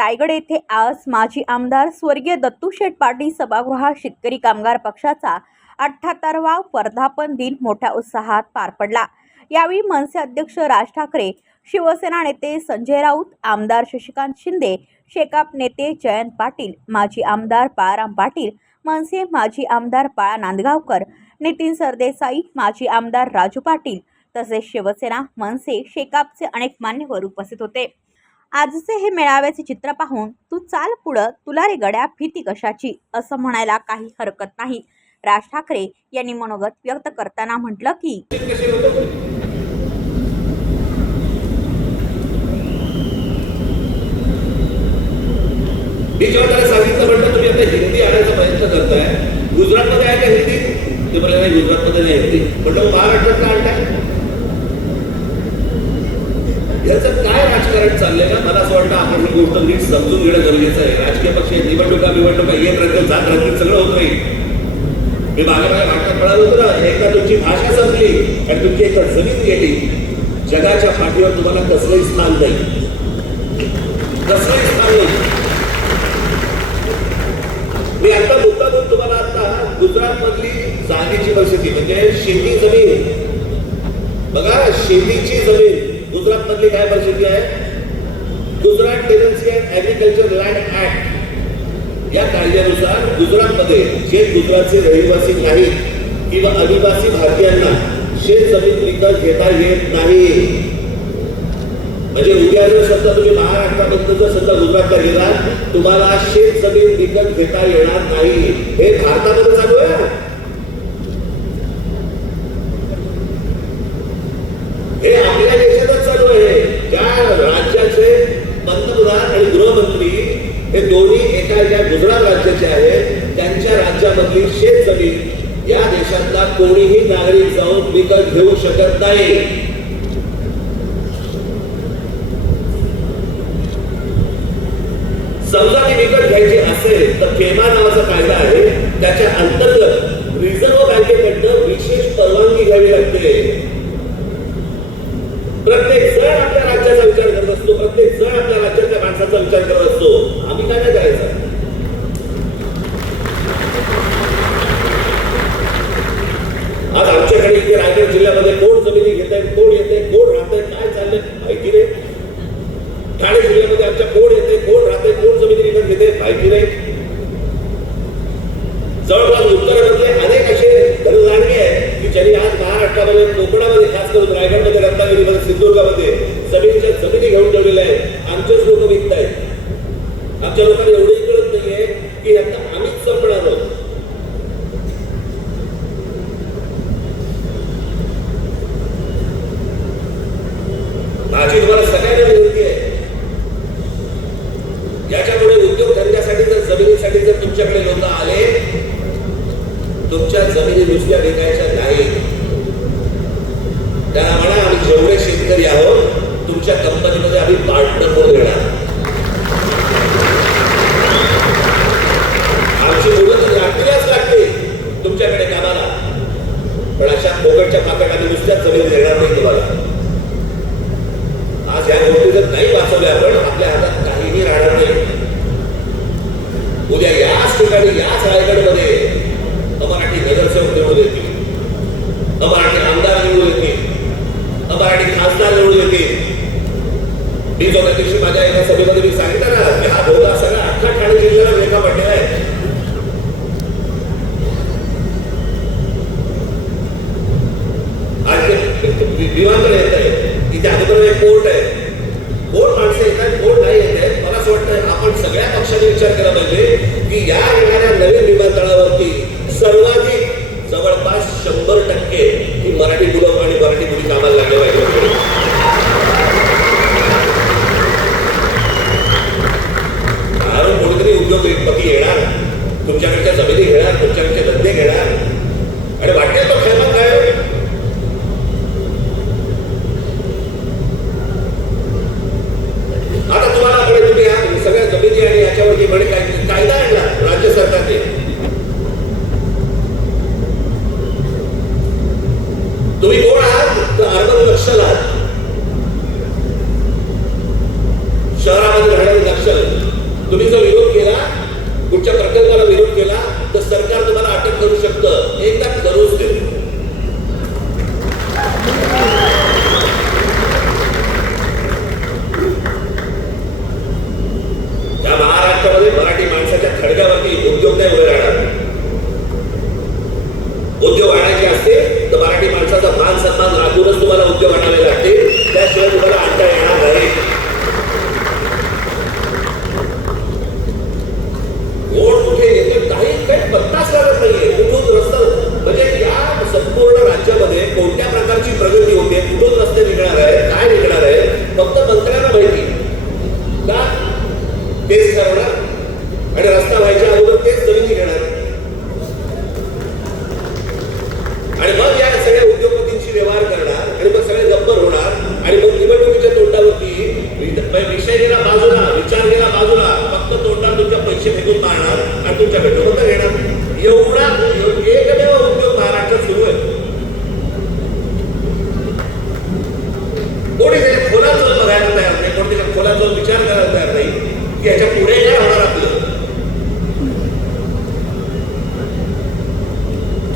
रायगड येथे आज माजी आमदार स्वर्गीय दत्तूशेठ पाटील सभागृहात शेतकरी कामगार पक्षाचा अठ्ठ्याहत्तरवा वर्धापन दिन मोठ्या उत्साहात पार पडला. यावेळी मनसे अध्यक्ष राज ठाकरे शिवसेना नेते संजय राऊत आमदार शशिकांत शिंदे शेकाप नेते जयंत पाटील माजी आमदार बाळाराम पाटील मनसे माजी आमदार बाळा नांदगावकर नितीन सरदेसाई माजी आमदार राजू पाटील तसेच शिवसेना मनसे शेकापचे अनेक मान्यवर उपस्थित होते. आजचे हे मेळाव्याचे चित्र पाहून तू चाल पुढं तुला रे गड्या भीती कशाची? असं म्हणायला काही हरकत नाही. राज ठाकरे यांनी मनोगत व्यक्त करताना म्हटलं की मी जेव्हा त्याला सांगितलं म्हटलं तुम्ही आता हिंदी आणायचा प्रयत्न करताय. गुजरातमध्ये आहे का हिंदी? ते म्हणाले नाही गुजरातमध्ये नाही हिंदी. म्हटलं महाराष्ट्रात का आणताय? याचं राजकारण चाललंय ना मला असं वाटतं आपण ही गोष्ट नीट समजून घेणं गरजेचं आहे. राजकीय पक्ष निवडणुका निवडणुका येत राहतील जात राहतील सगळं होत नाही. मी मागे वाटत पडाल होतं एकदा तुमची भाषा संपली आणि तुमची एक जमीन गेली. जगाच्या पाठीवर तुम्हाला कसलंही स्थान नाही. कसलंही स्थान नाही. मी आता मुद्दा म्हणून तुम्हाला आता गुजरात मधली जागेची परिस्थिती म्हणजे शेती जमीन. बघा शेतीची जमीन. गुजरात मधली काय परिस्थिती आहे? Gujarat tenancy and agriculture land act या कायद्यानुसार गुजरातमध्ये जे गुजरातचे रहिवासी नाहीत किंवा आदिवासी भारतीयांना शेत जमीन विकत घेता येत नाही. म्हणजे उद्या जर समजा तुम्ही महाराष्ट्राबद्दल जर समजा गुजरातला गेलात तुम्हाला शेत जमीन विकत घेता येणार नाही. हे भारतामध्ये चालू आहे? हे आपल्या देशातच चालू आहे ज्या राज्याचे पंतप्रधान आणि गृहमंत्री हे दोन्ही एका ज्या गुजरात राज्याचे आहेत. त्यांच्या राज्यामधली शेत जमीन या देशातला कोणीही नागरिक जाऊन विकत घेऊ शकत नाही. समजा ती विकत घ्यायची असेल तर फेमा नावाचा कायदा आहे. त्याच्या अंतर्गत रिझर्व्ह बँकेकडनं विशेष परवानगी घ्यावी लागते. प्रत्येक जण आपल्या राज्याचा विचार करत असतो प्रत्येक जण आपल्या विचार करत असतो आम्ही काय काय करायचं? आज आमच्याकडे इथे रायगड जिल्ह्यामध्ये कोण जमिनी घेत आहेत कोण येते कोण राहत आहे काय चाललंय माहिती नाही. ठाणे जिल्ह्यामध्ये आमच्या कोण येते कोण राहते कोण जमिनी विकत घेते माहिती नाही. जवळपास उत्तरामधले अनेक असे धनदांडगे आहेत की ज्यांनी आज महाराष्ट्रामध्ये कोकणामध्ये खास करून रायगडमध्ये रत्नागिरीमध्ये सिंधुदुर्गामध्ये जमिनीच्या जमिनी घेऊन ठेवलेल्या आहेत. आमचेच लोक विकत आमच्या लोकांना एवढंही कळत नाहीये की यांना आम्हीच संपणार आहोत. माझी तुम्हाला सगळ्यांना विनंती आहे. याच्यामुळे उद्योग धंद्यासाठी जर जमिनीसाठी जर तुमच्याकडे लोक आले तुमच्या जमिनी नुसत्या विकायच्या नाही त्यांना म्हणा आम्ही जेवढे शेतकरी आहोत तुमच्या कंपनीमध्ये आम्ही पार्टनर म्हणून येणार. आमची मुलं तर लागते तुमच्याकडे कामाला. पण अशा फोकटच्या पाकट आम्ही नुसत्याच जमिनी देणार नाही तुम्हाला. आज या गोष्टी जर नाही वाचवल्या आपण आपल्या हातात काहीही राहणार नाही. उद्या याच ठिकाणी याच रायगडमध्ये अमराठी नगरसेवक निवडून येतील. अमराठी आमदार निवडून येतील. अमराठी खासदार निवडून येतील. मी जो त्या दिवशी माझ्या एका सभेमध्ये मी सांगितलं ना हा धोका सगळा अख्खा ठाणे जिल्ह्याला रेखा पडलेला आहे आज ते वि- विमानतळ येत आहे तिथे अगोदर एक पोर्ट आहे कोण माणसं येत आहेत कोण नाही येत आहेत मला असं वाटतं आपण सगळ्या पक्षांनी विचार केला पाहिजे की या येणाऱ्या नवीन विमानतळावरती सर्वाधिक जवळपास शंभर टक्के ही मराठी मुलं आणि मराठी मुली कामाला लागल्या पाहिजे कारण कोणीतरी उद्योगपती येणार. तुमच्याकडच्या जमिनी घेणार तुमच्याकडचे धंदे घेणार. आणि वाटेल तो खेळणार काय आता तुम्हाला पुढे तुम्ही या सगळ्या जमिनी आणि याच्यावरती म्हणे काय कायदा आणला राज्य सरकारने तुम्ही कोण आहात तर अर्बन नक्षल आहात शहरामध्ये राहणारे कमिशन तुम्ही जर विरोध केला कुठच्या प्रकल्पाला विरोध केला तर सरकार तुम्हाला अटक करू शकतं एकदा करूच दे या महाराष्ट्रामध्ये मराठी माणसाच्या खडग्यावरती उद्योग नाही उभे राहणार उद्योग आणायचे असते तर मान सन्मान राखूनच तुम्हाला उद्योग आणावे लागतील. त्याशिवाय तुम्हाला आणता येणार नाही. कोण कुठे येते काही काही पत्ताच लागत नाहीये. कुठून रस्ता म्हणजे या संपूर्ण राज्यामध्ये कोणत्या प्रकारची प्रगती होते कुठून रस्ते निघणार आहे काय निघणार आहे फक्त मंत्र्यांना माहिती. का? तेच ठरवणार. आणि रस्ता मला कोणी विचार करायला तयार नाही की याच्यापुढे काय होणार आपलं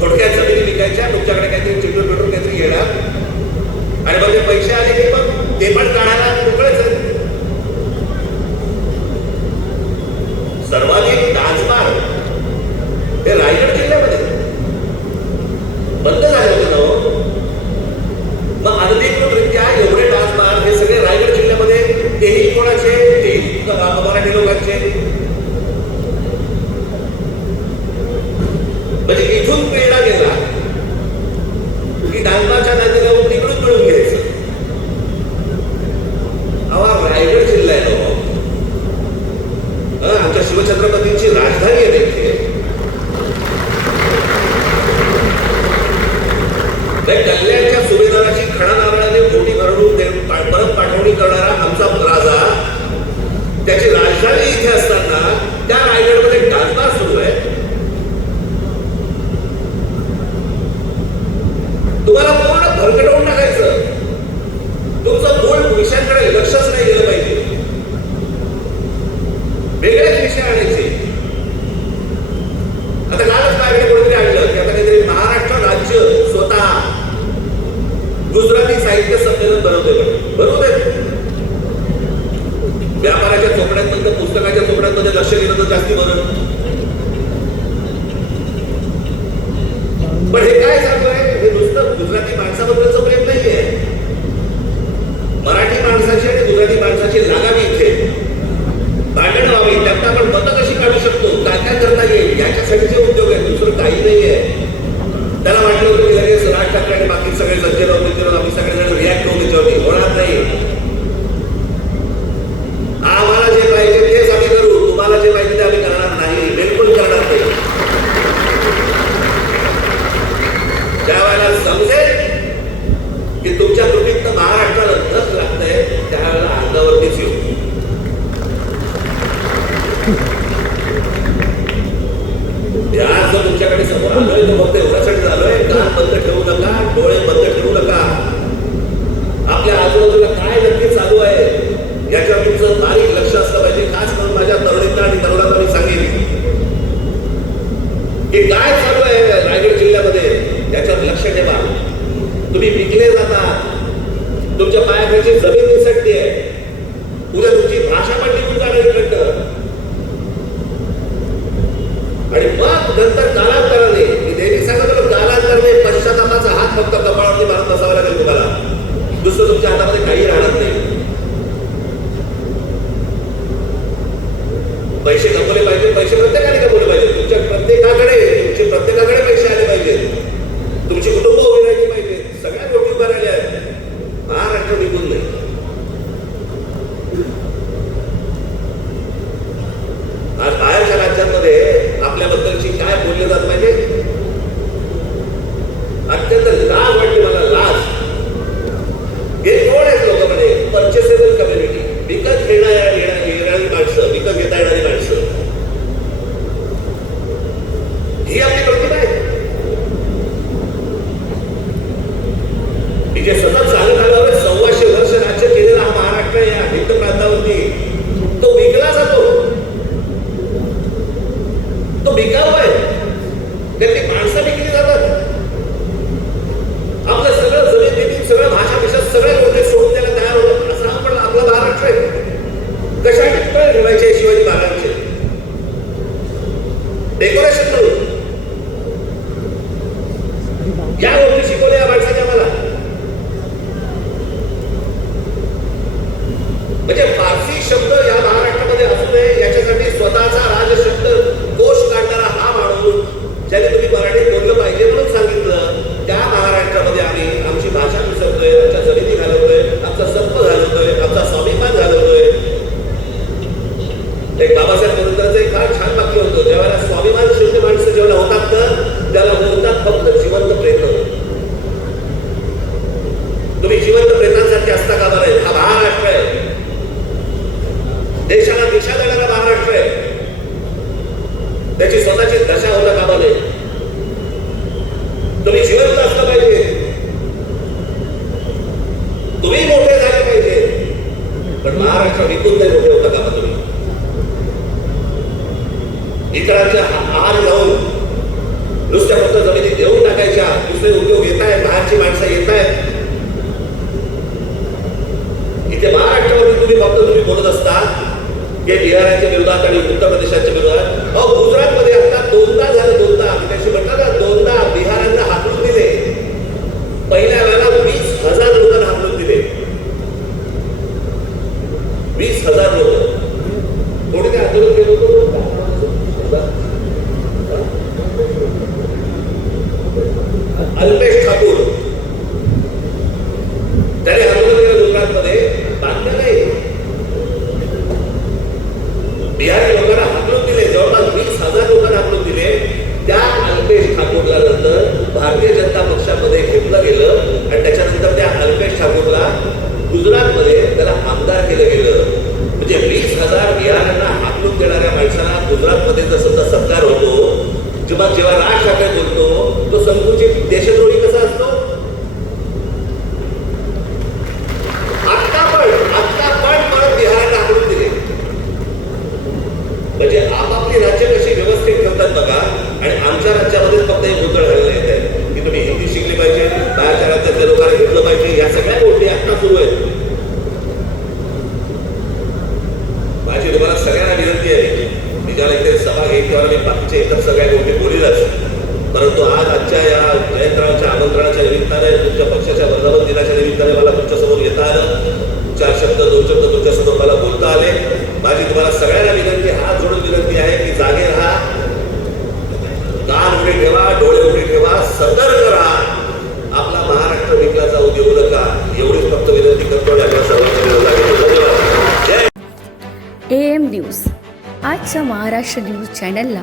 थोडक्यात जमिनी विकायच्या तुमच्याकडे काहीतरी चिटून पेटून काहीतरी घेणार आणि मग ते पैसे आले की मग ते पण काढायला मोकळेच आहे. सर्वाधिक डान्सबार हे रायगड जिल्ह्यामध्ये बंद झाले होते ना हो. मग अनधिकृतरित्या एवढे डान्सबार हे सगळे रायगड जिल्ह्यामध्ये तेही कोणाचे तेही मराठी लोकांचे म्हणजे इथून प्रेरणा गेला की डांगराच्या नदी जाऊन तिकडून मिळून घ्यायचं अवा रायगड जिल्हा आहे ना हो. हं, आमच्या शिवछत्रपतींची राजधानी आहे ना इथे त्या कल्याणच्या सुभेदाराची खडा नारळाने मोठी भरवून दे- पा- परत पाठवणी करणारा आमचा राजा त्याची राजधानी इथे असताना त्या रायगडमध्ये डान्सबार सुरू आहे तुम्हाला पूर्ण भरकटवून टाकायचं तुमचं मूळ विषयांकडे लक्षच नाही गेलं पाहिजे वेगळ्याच विषय आणायचे. आता कालच काय कोणीतरी आणलं की आता काहीतरी महाराष्ट्र राज्य स्वतः गुजराती साहित्य संमेलन बनवते बरोबर आहे व्यापाराच्या चोपड्यांमध्ये पुस्तकाच्या चोपड्यांमध्ये लक्ष दिलं तर जास्ती बरं. पण हे काय सांगतोय हे नुसतं गुजराती माणसाबद्दलचं प्रेम नाहीये. मराठी माणसाची आणि गुजराती माणसाची लागावी इथे भांडण व्हावी त्यात आपण मतं कशी काढू शकतो काय काय करता सगळे उद्योग आहेत दुसरं काही नाही आहे त्याला वाटलं होतं की लगेच राज ठाकरे आणि बाकी सगळे सज्जन होते आम्ही सगळेजण रिॲक्ट होऊ त्याच्यावरती होणार नाही. आम्हाला जे पाहिजे तेच आम्ही करू. तुम्हाला जे पाहिजे ते आम्ही करणार नाही. बिलकुल करणार नाही. ज्यावेळेला समजेल की तुमच्या कृतीत महाराष्ट्राला धस लागतंय त्यावेळेला अर्धावरतीच येऊ मी आज जर तुमच्याकडे समोर आलोय तो फक्त एवढ्यासाठी आलोय कान बंद ठेवू नका डोळे बंद ठेवू नका. आपल्या आजूबाजूला काय नक्की चालू आहे याच्यावर तुमचं बारीक लक्ष असलं पाहिजे खास करून माझ्या तरुणींना आणि तरुणांना मी सांगेन. की काय चालू आहे रायगड जिल्ह्यामध्ये याच्यावर लक्ष ठेवा. तुम्ही विकले जाता तुमच्या पायाखालची जमीन निसटते. उद्या तुमची भाषा पण निघून जाणार इकडं आणि मग नंतर कालांतराने मी नेहमी सांगत कालांतराने पश्चातापाचा हात फक्त कपाळावरती मारत बसावा लागेल तुम्हाला. दुसरं तुमच्या हातामध्ये काही राहणार नाही. पैसे कमवले पाहिजे पैसे प्रत्येकाने कमवले पाहिजे तुमच्या प्रत्येकाकडे तुमचे प्रत्येकाकडे पैसे आले पाहिजेत. तुमची कुटुंब você vai poder बोलत असतात हे बिहाराच्या विरोधात आणि उत्तर प्रदेशाच्या विरोधात. अहो गुजरातमध्ये आता दोनदा झालं दोनदा. मी त्याशी म्हटलं ना दोनदा बिहारांना हाकलून दिले. पहिल्या वेळेला वीस हजार लोकांना हाकलून दिले. वीस हजार लोक. कोणी काय आंदोलन केलं होतं? अल्पेश ठाकूर त्याने आंदोलन केलं गुजरातमध्ये बातम्या नाही बिहारी लोकांना हाकलून दिले जवळपास वीस हजार लोकांना हाकलून दिले त्या अल्पेश ठाकूरला नंतर भारतीय जनता पक्षामध्ये घेतलं गेलं आणि त्याच्यानंतर त्या अल्पेश ठाकूरला गुजरातमध्ये त्याला आमदार केलं गेलं म्हणजे वीस हजार बिहारांना हाकलून देणाऱ्या माणसाला गुजरातमध्ये जसं जसं सत्कार होतो जेव्हा जेव्हा राज ठाकरे बोलतो तो संकुचित देशद्रोही कसा असतो? आत्ता पण आत्ता पण परत बिहारांना हाकलून दिले. म्हणजे आपापली राज्य कशी व्यवस्थित ठेवतात बघा आणि आमच्या राज्यामध्ये फक्त हे गोंधळ घालण्यात येत आहे की तुम्ही हिंदी शिकली पाहिजे बाहेरच्या राज्यातल्या लोकांना घेतलं पाहिजे या सगळ्या गोष्टी आत्ता सुरू आहेत. माझी तुम्हाला सगळ्यांना विनंती आहे. मी ज्याला इथे सभा घेईन तेव्हा मी बाकीच्या इतर सगळ्या गोष्टी बोलीलच परंतु आज आजच्या या जयंतरावच्या आमंत्रणाच्या निमित्ताने तुमच्या पक्षाच्या वर्धापन दिनाच्या निमित्ताने मला तुमच्यासमोर येता आलं. चार शब्द दोन शब्द तुमच्यासमोर मला बोलता आले. माझी तुम्हाला सगळ्यांना विनंती हात जोडून विनंती आहे की जागे राहा. कान उघडे ठेवा डोळे उघडे ठेवा सतर्क राहा. आपला महाराष्ट्र विकला जाऊ देऊ नका एवढीच फक्त विनंती करतो आपल्या धन्यवाद. ए एम न्यूज आजच्या महाराष्ट्र न्यूज चॅनलला